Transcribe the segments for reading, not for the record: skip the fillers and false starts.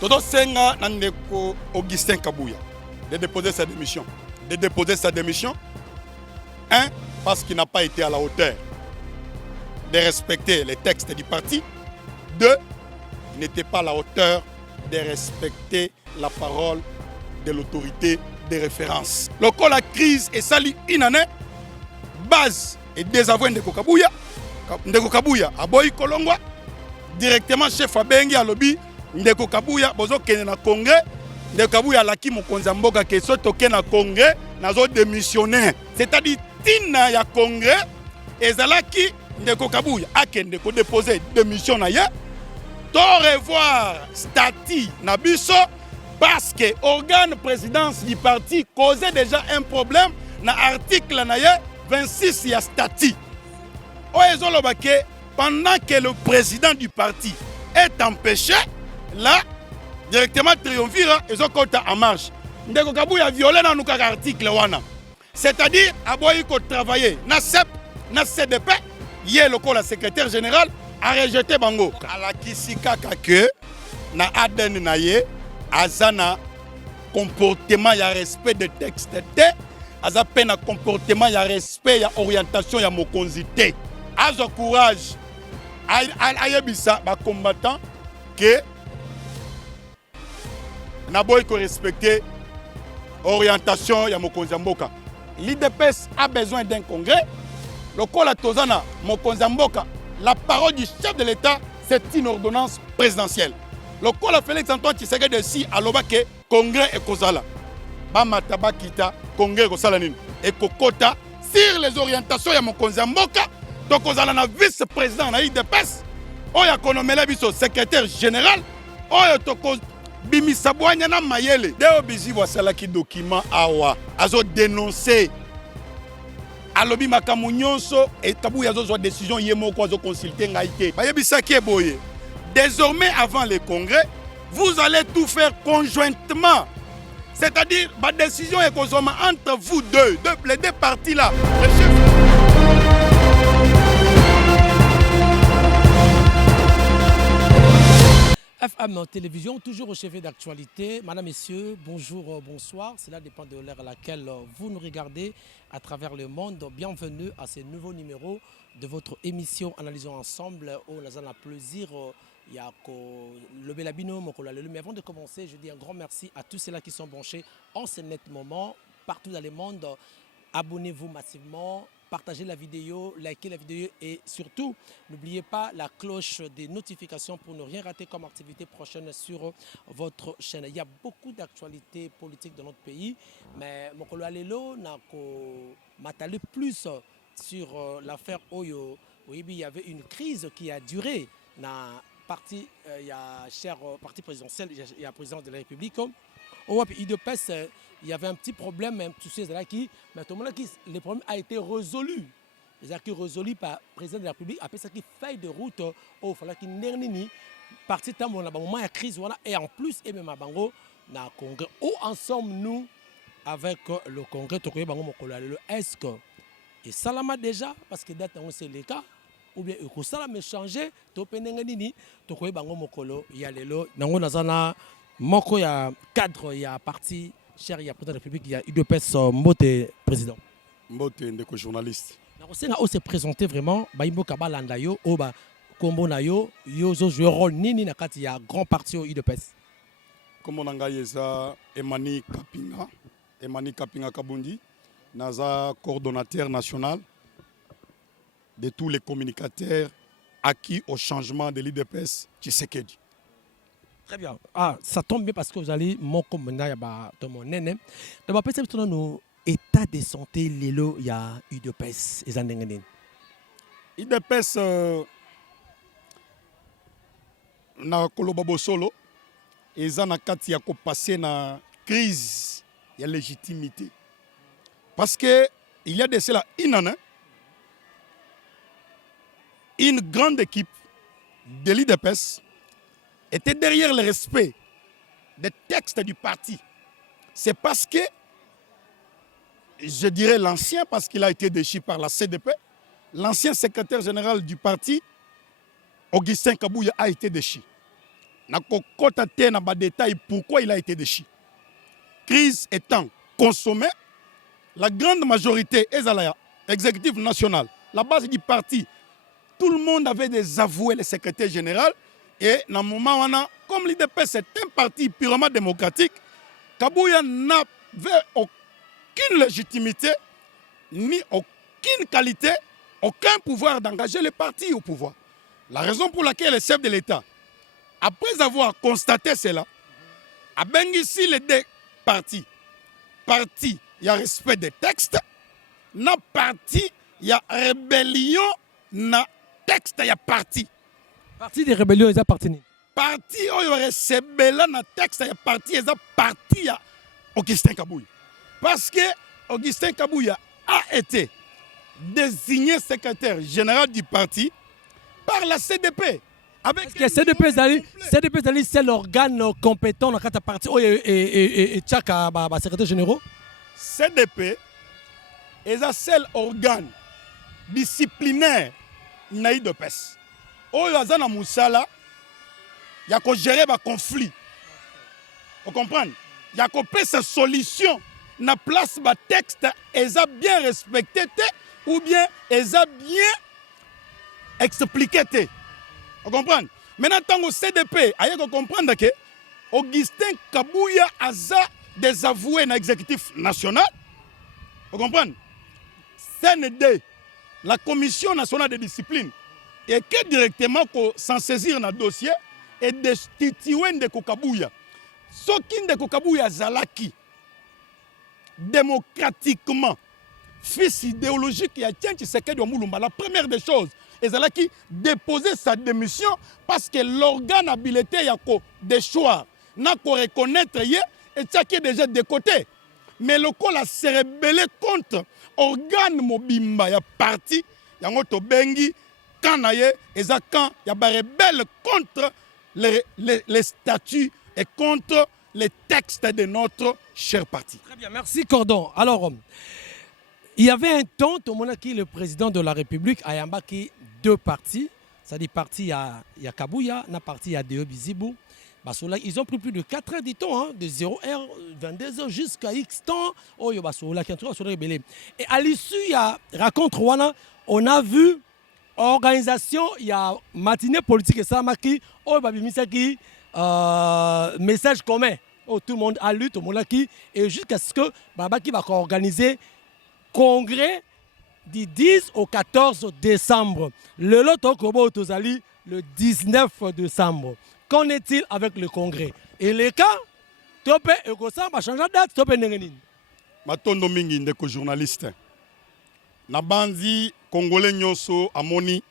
Todo Senga Nandeko Augustin Kabouya de déposer sa démission. De déposer sa démission. Un, parce qu'il n'a pas été à la hauteur de respecter les textes du parti. Deux, il n'était pas à la hauteur de respecter la parole de l'autorité de référence. Le cas la crise est sali une année, base et désavoué Ndeko Kabouya. Ndeko Kabouya a boy Kolongwa, directement chef Abengi à lobby. Ndeko Kabouya bozo kene na congrès. Ndeko Kabouya laki mokonzi mboka ke soto ke na congrès nazo démissionner. C'est-à-dire tina ya congrès ezalaki Ndeko Kabouya akende ko déposer démission na ye. To revoir statut na biso parce que organe présidence du parti causait déjà un problème na article na ye 26 ya statut. Oezolobake pendant que le président du parti est empêché, là directement triomphira ezokota en marche. Ndeko Kabouya violé na nukaka article wana. C'est-à-dire aboyi ko travailler na CEP na CDP, yé le la secrétaire général a rejeté bango. Ala kisika que na ADN na ye azana comportement ya respect de texte te, aza pena comportement ya respect ya orientation ya mokonzi te. Azo courage ayebisa ba combattant que na boy ko respecter orientation ya mokonzi mboka. L'IDPS a besoin d'un congrès. Le Kola Tozana mokonzi mboka, la parole du chef de l'État, c'est une ordonnance présidentielle. Le Kola Félix Antoine Tshisekedi de si alobake congrès et kozala. Bama tabakita congrès kozala nini. Et kokota sur les orientations ya mokonzi mboka, to kozala na vice-président na IDPS, oya konomela biso secrétaire général, oya to bimisa bwanya na mayele. Deo bizi wasalaki document awa azo dénoncer alobi makamu nyonso et Kabouya zo décision yemoko azo consulter ngaité. Bayebisa ki boye. Désormais avant le congrès, vous allez tout faire conjointement. C'est-à-dire la décision est entre vous deux, les deux partis là. FM Télévision, toujours au chevet d'actualité. Madame, Messieurs, bonjour, bonsoir. Cela dépend de l'heure à laquelle vous nous regardez à travers le monde. Bienvenue à ce nouveau numéro de votre émission Analysons ensemble. Où nous avons le plaisir de lever la binôme. Mais avant de commencer, je dis un grand merci à tous ceux qui sont branchés en ce net moment, partout dans le monde. Abonnez-vous massivement. Partagez la vidéo, likez la vidéo et surtout, n'oubliez pas la cloche des notifications pour ne rien rater comme activité prochaine sur votre chaîne. Il y a beaucoup d'actualités politiques dans notre pays, mais Mokolo Alelo n'a m'attalé plus sur l'affaire Oyo. Oui, il y avait une crise qui a duré dans parti, il y a cher parti présidentiel, il y a président de la République. Au IDPS, il y avait un petit problème, même tous ces qui, mais tout le monde qui le problème a été résolu. C'est-à-dire résolu par le président de la République, après ça qui feuille de route, il fallait qu'il n'ait parti dans le moment de crise et en plus et même à Bango dans le congrès. Où en sommes-nous avec le congrès est-ce que et Salama déjà parce que date c'est le cas ou bien que ça me changer to penengani to ko bango mokolo ya lelo nango nazana moko ya cadre ya parti cher ya président de la République il y a UDPS Mbote président Mbote ndeko journaliste na kosenga o se présenter vraiment ba imboka balanda yo o ba kombo na yo yo zo jouer rôle nini na kati ya grand parti au UDPS comme on a yeza Emani Kapinga Kabundi naza coordonnateur national de tous les communicateurs acquis au changement de l'IDPS Tshisekedi. Très bien. Ah, ça tombe bien parce que vous allez mon commandant dans mon néné. D'abord, peut-être que nous état de santé lelo il y a UDPS et Zandengenen. UDPS na kolobabo solo et na kati ya ko passer na crise ya légitimité. Parce que il y a de cela une année une grande équipe de l'IDPS était derrière le respect des textes du parti. C'est parce que, je dirais l'ancien, parce qu'il a été déchu par la CDP, l'ancien secrétaire général du parti, Augustin Kabouya, a été déchu. na kokota te na ba détail pourquoi il a été déchu. Crise étant consommée, la grande majorité ezalaya exécutif national, la base du parti, tout le monde avait des avoués, le secrétaire général, et dans le moment où comme l'IDP c'est un parti purement démocratique, Kabouya n'avait aucune légitimité, ni aucune qualité, aucun pouvoir d'engager le parti au pouvoir. La raison pour laquelle le chef de l'État, après avoir constaté cela, a ici les deux partis. Parti, il y a respect des textes. Na parti, il y a rébellion. Na texte, il y a parti. Parti des rébellions, ils appartiennent. Parti, il y a rebelle na texte, il y a parti. Il y a parti à Augustin Kabouya. Parce que Augustin Kabouya a été désigné secrétaire général du parti par la CDP. Avec que CDP, c'est l'organe compétent dans le parti et Tchaka, secrétaire général. CDP est le seul organe disciplinaire naï de pes. Oh, Yazana Moussala, il y a qu'à gérer le conflit. Vous comprenez? Il y a qu'à sa solution. Na place ba texte, ils a bien respecté ou bien ils a bien expliqué. Vous comprenez? Maintenant, tant que CDP, il faut comprendre que Augustin Kabouya a désavoué dans l'exécutif national. Vous comprenez? CND, la Commission nationale de discipline, et que directement s'en saisir dans le dossier et destituer Ndeko Kabouya. Ce qui Ndeko Kabouya Zalaki, démocratiquement, fils idéologique, il y a Tshisekedi Moulumba. La première des choses, et Zalaki déposer sa démission parce que l'organe habilité y a des choix, n'a qu'à reconnaître et Tchaki est déjà de côté. Mais le col a se rebellé contre organe mobimba, il y a parti, il y a un bengi, quand il y a des rebelles contre les statuts et contre les textes de notre cher parti. Très bien, merci Cordon. Alors, il y avait un temps, au moment où le président de la République a embarqué deux partis, c'est-à-dire parti il y a Kabouya, un parti il y a Deo Bizibou. Ils ont pris plus de 4 heures, dit-on, hein, de 0h, 22h jusqu'à X temps. Et à l'issue, il y a raconte Rwanda, on a vu organisation, il y a matinée politique et ça qui message commun. Tout le monde a lu, tout le monde a qui, et jusqu'à ce que Babaki va organiser congrès du 10 au 14 décembre. Le lot Kobo Tozali le 19 décembre. Qu'en est-il avec le congrès? Et les cas, Topé et Kosa va changer de date, Topé Nengenin. Matondo mingi ndeko journaliste. Na bandi congolais nyoso amoni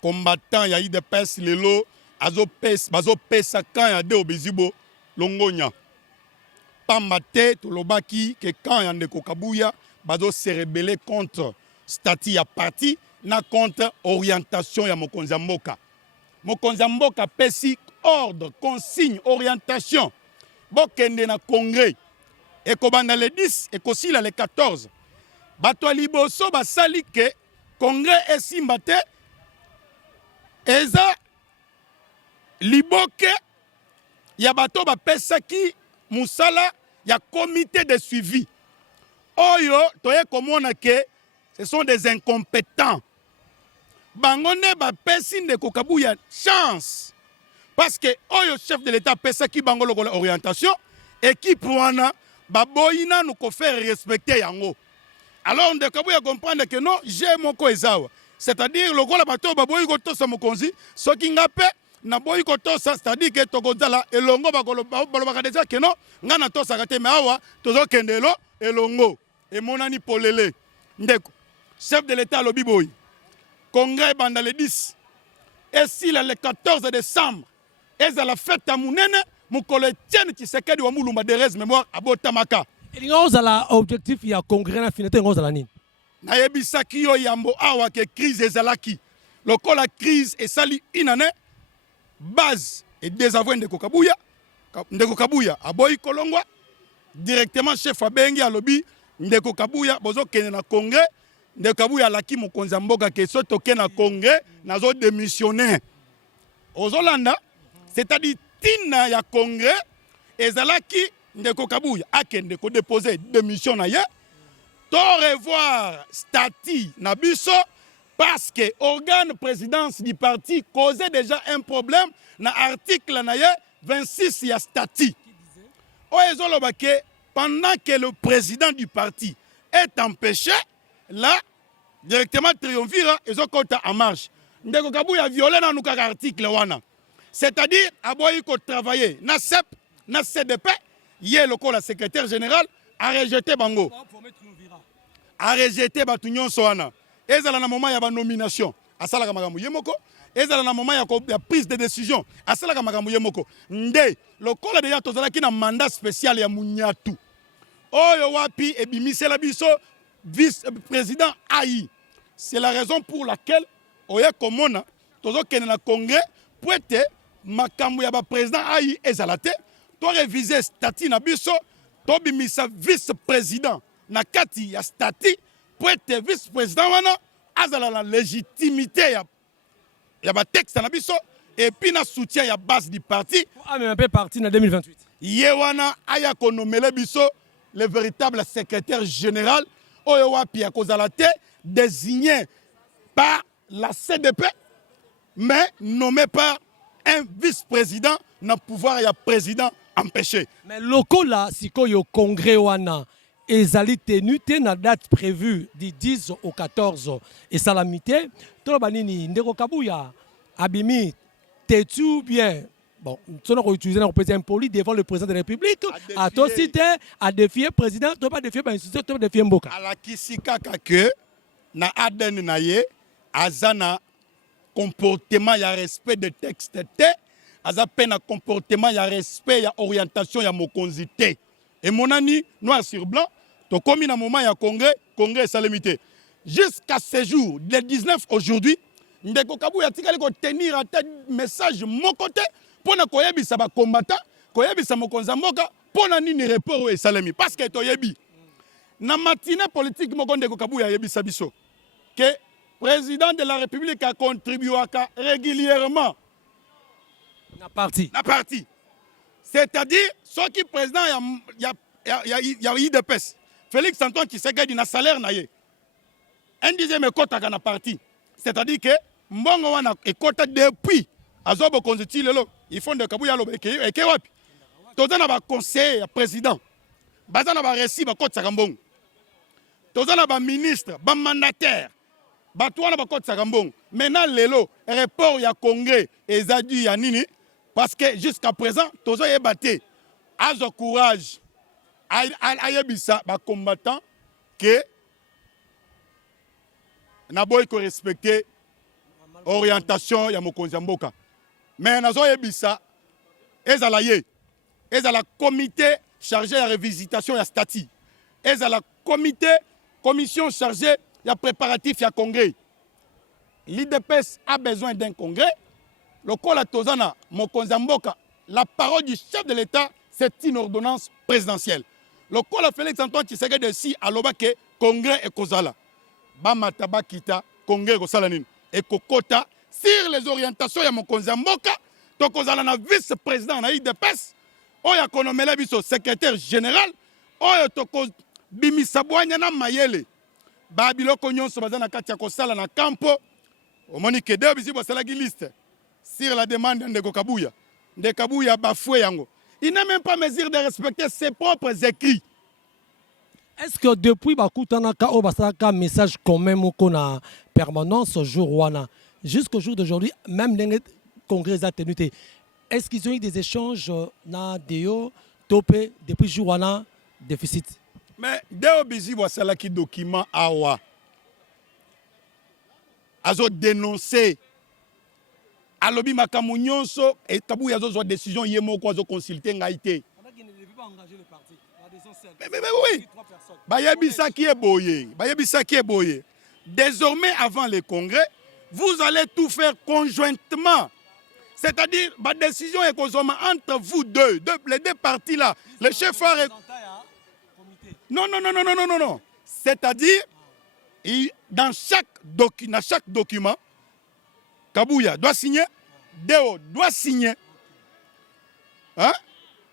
combattant ya IDPS lelo azo pesa kan ya de obezibo longonya. Pambate tolobaki que quand ya ndeko Kabouya bazo se rebeller contre statut ya parti na contre orientation ya mokonzi mboka. Mokonzi mboka pesi ordre, consigne, orientation. Bokende na congrès. Et kobanda le 10 et kosila le 14. Bato liboso basali ke congrès esimbate eza liboke ya bato bapesaki musala ya comité de suivi. Oyo toye komona ke ce sont des incompétents. Bangone bapesi Ndeko Kabouya chance. Parce que oyo chef de l'État pesa ki bango lokola orientation équipe wana baboyina nous ko faire respecter yango. Alors Ndeko Kabouya comprendre que non, j'ai mon ko ezawa. C'est-à-dire lokola bato baboyi ko tosa mokonzi soki ngape na boyi ko tosa, c'est-à-dire que tokozala elongo bakolo balobaka déjà que non ngana tosa kate mais awa tozo kendelo elongo et monani polele Ndeko chef de l'État lobi boyi congrès banda le 10 et si le 14 décembre et à la fête à Mounene, mon collègue Tienne qui s'est de Moulumba de Rez mémoire à Botamaka. Et nous avons l'objectif, il y a congrès à finalité, nous avons l'année. Naebisaki yo yambo awa ke crise ezalaki. Le la crise est sali une année base et désavoué Ndeko Kabouya. Ndeko Kabouya a boy kolongwa directement chef abengi à lobby Ndeko Kabouya bozo kene na congrès. Ndeko Kabouya laki mokonzi mboka ke soto ke na congrès nazo démissionner. Aux Hollanda, c'est-à-dire ntina ya congrès ezalaki ndeko Kabuya akende ko déposer démission na ye to revoir statut na biso parce que organe présidence du parti causait déjà un problème na article na ye 26 ya statut oezoloba ke pendant que le président du parti est empêché là directement triomphira ezokota en marche ndeko Kabuya violé na nukaka article wana c'est-à-dire aboyi ko travailler na CEP na CDP yé lokola secrétaire général a rejeté bango a rejeté batu nyonso wana ezala na moment ya ba nomination asalaka makambo yemoko ezala na moment ya prise de décision asalaka makambo yemoko nde lokola deja tozalaki na mandat spécial ya munyatu oyo wapi ebimisela biso vice président AI. C'est la raison pour laquelle oye komona tozokende na congrès pour être makambo ya ba président AI ezalate to réviser statut na biso to bimisa vice président na kati ya statut pour être vice président wana azala la légitimité ya ba texte na biso et puis na soutien ya base du parti mais un peu parti na 2028 yewana aya konomele biso le véritable secrétaire général oyo wapi akozala te désigné par la CDP mais nommé par un vice-président na pouvoir ya président empêché. Mais lokola sikoyo congrès wana ezali tenu te na date prévue du 10 au 14 et salamité to banini ndeko Kabuya abimi tetu bien bon on a utilisé un président impoli devant le président de la République à to cité à défier président to pas défier ba institution to défier mboka ala kisika que na ADN na ye azana comportement ya respect de texte te aza pe na comportement ya respect ya orientation ya mokonzi te et monani noir sur blanc to komi na moment ya congrès salamité jusqu'à ce jour le 19 aujourd'hui ndeko Kabuya tikali ko tenir à tête message mon côté pour na koyebisa ba combattant koyebisa mokonza mboka pour na nini report e salami parce que to yebi na matinée politique moko ndeko Kabuya yebisa biso que président de la République a contribué régulièrement na parti c'est-à-dire ce qui président ya IDPS Félix Antoine Tshisekedi na salaire na ye un dixième ekota na parti c'est-à-dire que mbongo wana ekota depuis azobo konziti lelo il faut de Kabuya lo eke wapi toza na ba conseiller ya président baza na ba récit ba kota mbongo toza na ba ministre ba mandataire bato wana ba kota mbongo maintenant lelo report ya congrès ezadi ya nini parce que jusqu'à présent toza yebate azo courage ayebisa ba combattant que na boy ko respecter orientation ya mokonzi mboka mais nazo yebisa ezala ye ezala comité chargé ya révisitation ya statut ezala commission chargée ya préparatif ya congrès l'IDPS a besoin d'un congrès lokola tozana mokonzi mboka la parole du chef de l'État c'est une ordonnance présidentielle lokola Félix Antoine Tshisekedi si aloba ke congrès ekozala bamata bakita congrès kosala nini ekokota sur les orientations ya mokonzi mboka tokozala na vice président na IDPS oyo akonomela biso secrétaire général oyo tokobimisa bwanya na mayele ba biloko nyonso baza na kati ya kosala na campo omoni ke de bizi basalaki liste sur la demande de Kabuya. De Kabuya bafoué yango. Il n'a même pas mesure de respecter ses propres écrits. Est-ce que depuis Bakutanaka au Basaka message quand même qu'on a permanence au jour wana jusqu'au jour d'aujourd'hui même les congrès a tenu est-ce qu'ils ont eu des échanges na deo topé depuis jour wana déficit mais deo bizi basalaki document awa azo dénoncer alobi makambo nyonso et Kabuya zo décision yemoko azo consulter ngai te mais oui bayebisaki eboye désormais avant le congrès vous allez tout faire conjointement c'est-à-dire la décision est entre vous deux les deux parties là le chef phare non c'est-à-dire dans chaque document Kabuya doit signer, Deo doit signer, Hein?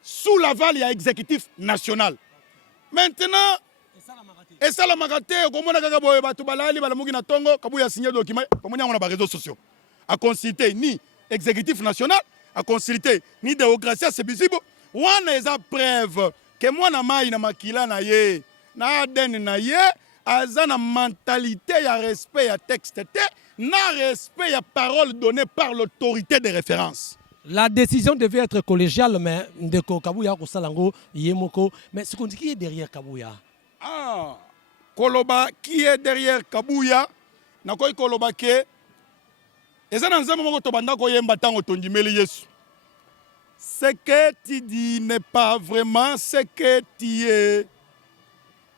Sous l'aval, il y a exécutif national. Maintenant, et ça la magate, comme on a dit, Batubalali, Balamugi Natongo, Kabouya a signé le document, comme on a les réseaux sociaux. À consulter ni exécutif national, à consulter ni démocratie, c'est visible. On a des preuves que moi, na mai na makila na ye, na den na ye, azana mentalité, il y a respect, il y a texte, na respect, il y a parole donnée par l'autorité de référence. La décision devait être collégiale, mais Ndeko Kabouya Kosalango, Yemoko. Mais ce qu'on dit qui est derrière Kabouya? Ah, Koloba, qui est derrière Kabouya? Nakoy Koloba ke. Ezana nzambe moko tobanda ko yemba tango tondimeli Yesu. Ce que tu dis n'est pas vraiment ce que tu es,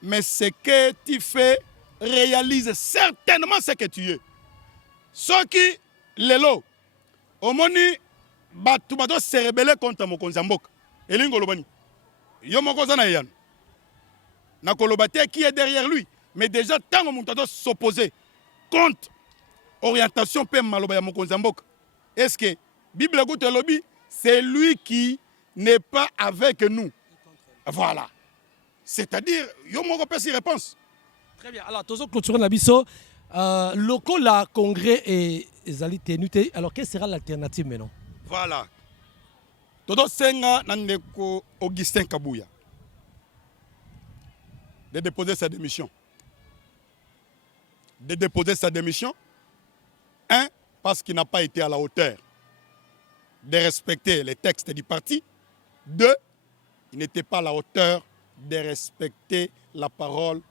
mais ce que tu fais réalise certainement ce que tu es. Ce qui, lelo, omoni, batu bato se rebelle contre mokonzi ya mboka. Elingo lobani. Yo moko zana yan. Na kolobate qui est derrière lui. Mais déjà, tant que moutato s'opposer contre orientation pe maloba ya mokonzi ya mboka. Est-ce que Bible goute lobi, c'est lui qui n'est pas avec nous. Voilà. C'est-à-dire, yo moko pesi réponse. Très bien. Alors, toujours clôturer la biso. Locaux, la congrès et Zali Ténuté. Alors, quelle sera l'alternative maintenant? Voilà. Todo senga nandeko Augustin Kabouya de déposer sa démission. De déposer sa démission. Un, parce qu'il n'a pas été à la hauteur de respecter les textes du parti. Deux, il n'était pas à la hauteur de respecter la parole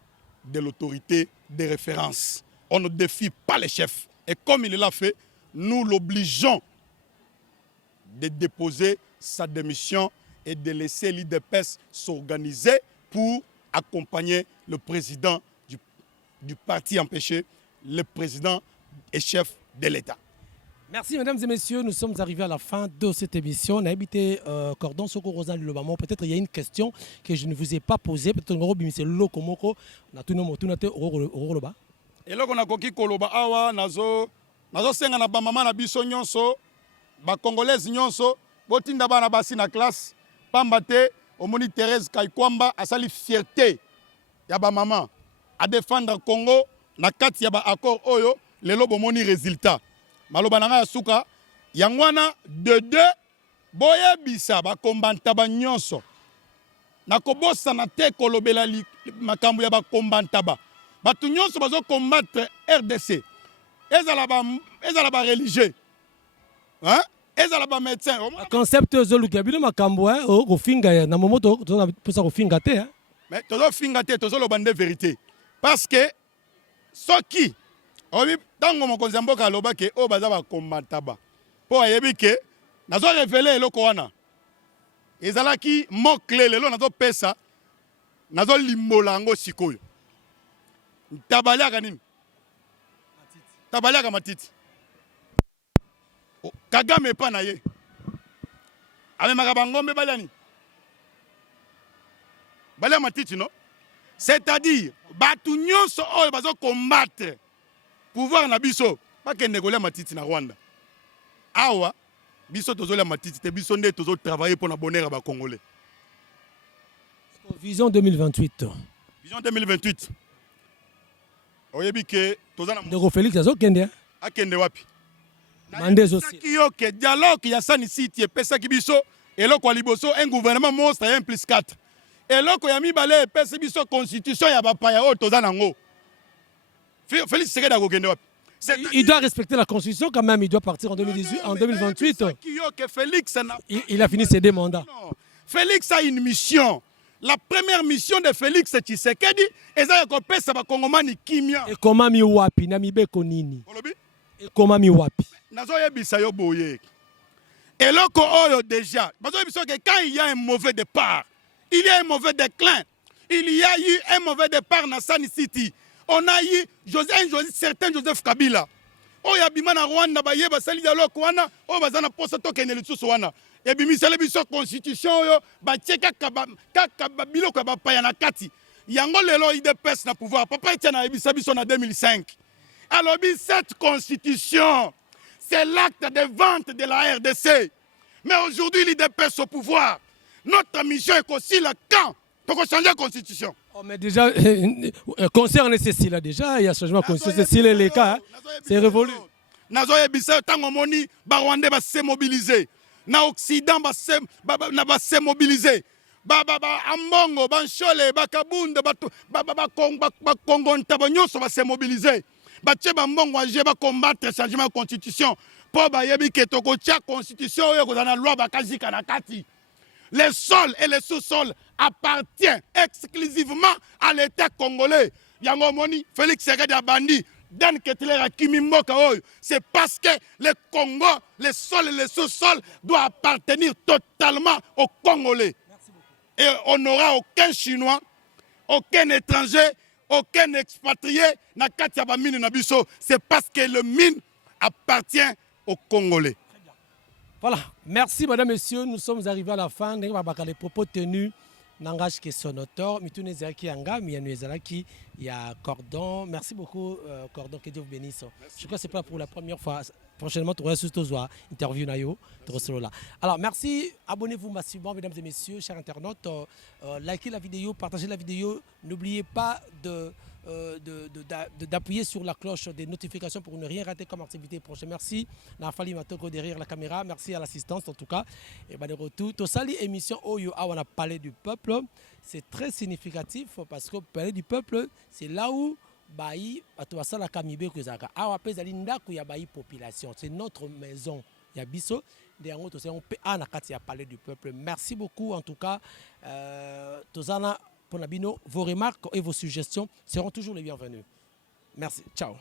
de l'autorité de référence. On ne défie pas les chefs. Et comme il l'a fait, nous l'obligeons de déposer sa démission et de laisser l'IDPS s'organiser pour accompagner le président du parti empêché, le président et chef de l'État. Merci mesdames et messieurs, nous sommes arrivés à la fin de cette émission. On a habité Cordon Soko Rosa Lubamo. Peut-être il y a une question que je ne vous ai pas posée. Peut-être que c'est Lokomoko. On a tout le monde. Et là, on a koki koloba awa nazo senga na ba mama na biso nyonso, ba congolaise nyonso, botinda ba na basi na classe, pambate omoni Thérèse Kaikwamba asali fierté ya ba mama à défendre Congo na kati ya ba accord oyo lelo bomoni résultat. Maloba nanga ya suka yangwana de boye bisa ba kombanta ba nyonso. Na kobosa na te kolobela makambo ya ba kombanta ba. Batu nyonso bazo combattre RDC. Ezala ba religieux. Hein? Ezala ba médecin. Concept zoluka bino makambo o finga na momoto to posa ko finga te. Mais tozo finga te tozo lobande vérité. Parce que soki obi tango mokonzi ya mboka aloba ke o baza ba kombata ba. Po ayebi ke nazo révéler eloko wana. Ezalaki mokle lelo nazo pesa nazo limbola ngo sikoyo. Tabaliaka nini? Tabaliaka matiti. Kagame pa na ye. Amemaka bangombe baliani. Balia matiti non? C'est-à-dire batu nyonso oyo bazo combattre pouvoir na biso pas que negolia matiti na Rwanda. Awa biso tozolia matiti te biso nde tozo travailler pour na bonheur ba congolais. Vision 2028. Vision 2028. Oyebi ke tozana Ndeko Félix azokende. Akende wapi? Mandez aussi. Kiyoke dialogue ya Sani City pesa kibiso eloko liboso un gouvernement monstre 1+4. Eloko ya mibale pesa biso constitution ya bapaya o tozana ngo. Félix Sekeda kokende wapi? Il doit respecter la constitution quand même, il doit partir en 2018 en 2028. Il a fini ses 2 mandats. Non. Félix a une mission. La première mission de Félix Tshisekedi est de pesa ba kongomani kimia. Et comment mi wapi na mi beko nini? Et comment mi wapi? Nazo yebisa yo boye. Eloko oyo déjà, bazo yebisa que quand il y a un mauvais départ, il y a un mauvais déclin. Il y a eu un mauvais départ na Sani City. On a eu certain Joseph Kabila. Oyo abima na Rwanda ba yeba sali dialogue wana, o bazana posa tokene lisusu wana. Et bien, misale biso constitution yo ba tcheka kaka biloko ba paya na kati. Yango lelo IDPS na pouvoir. Papa Etienne ebisa biso na 2005. Alors cette constitution, c'est l'acte de vente de la RDC. Mais aujourd'hui, l'IDPS au pouvoir. Notre mission est aussi le camp. Donc on change la constitution. Oh, mais déjà, concerne ceci là déjà, il y a changement de constitution. C'est les cas, c'est révolu. Nazoye Bissau, tant qu'on moni, Barwande va se mobiliser. Na Occident va se mobiliser. Ambongo, Banchole, Bakabunde, Kongo, Ntabanyos va se mobiliser. Bache Bambongo va combattre le changement de constitution. Pour Bayebi Ketoko, la constitution, il y a une loi Bakazi Kanakati. Les sols et les sous-sols appartiennent exclusivement à l'État congolais. Yango Moni, Félix Sekedi Abandi, Dan Ketler Akimi Mboka, c'est parce que le Congo, les sols et les sous-sols doivent appartenir totalement aux Congolais. Et on n'aura aucun Chinois, aucun étranger, aucun expatrié na Katia Bamine Nabiso. C'est parce que le mine appartient aux Congolais. Voilà, merci madame, messieurs, nous sommes arrivés à la fin. Les propos tenus n'engagent que son auteur. Il y a Cordon. Merci beaucoup, Cordon, que Dieu vous bénisse. Je crois que ce n'est pas pour la première fois. Prochainement, tu auras interview Nayo. Alors, merci. Abonnez-vous massivement, mesdames et messieurs, chers internautes. Likez la vidéo, partagez la vidéo. N'oubliez pas d'appuyer sur la cloche des notifications pour ne rien rater comme activité prochaine. Merci. Nafali Matoko derrière la caméra. Merci à l'assistance en tout cas. Et de retour. Tosali émission Oyo on a parlé du peuple. C'est très significatif parce que parler du peuple, c'est là où Baï, la Kamibé Kozaka. Awa Pezali Ndaku ya Baï population. C'est notre maison. Yabiso. On peut parler du peuple. Merci beaucoup en tout cas. Tosana. Pour Nabino, vos remarques et vos suggestions seront toujours les bienvenues. Merci. Ciao.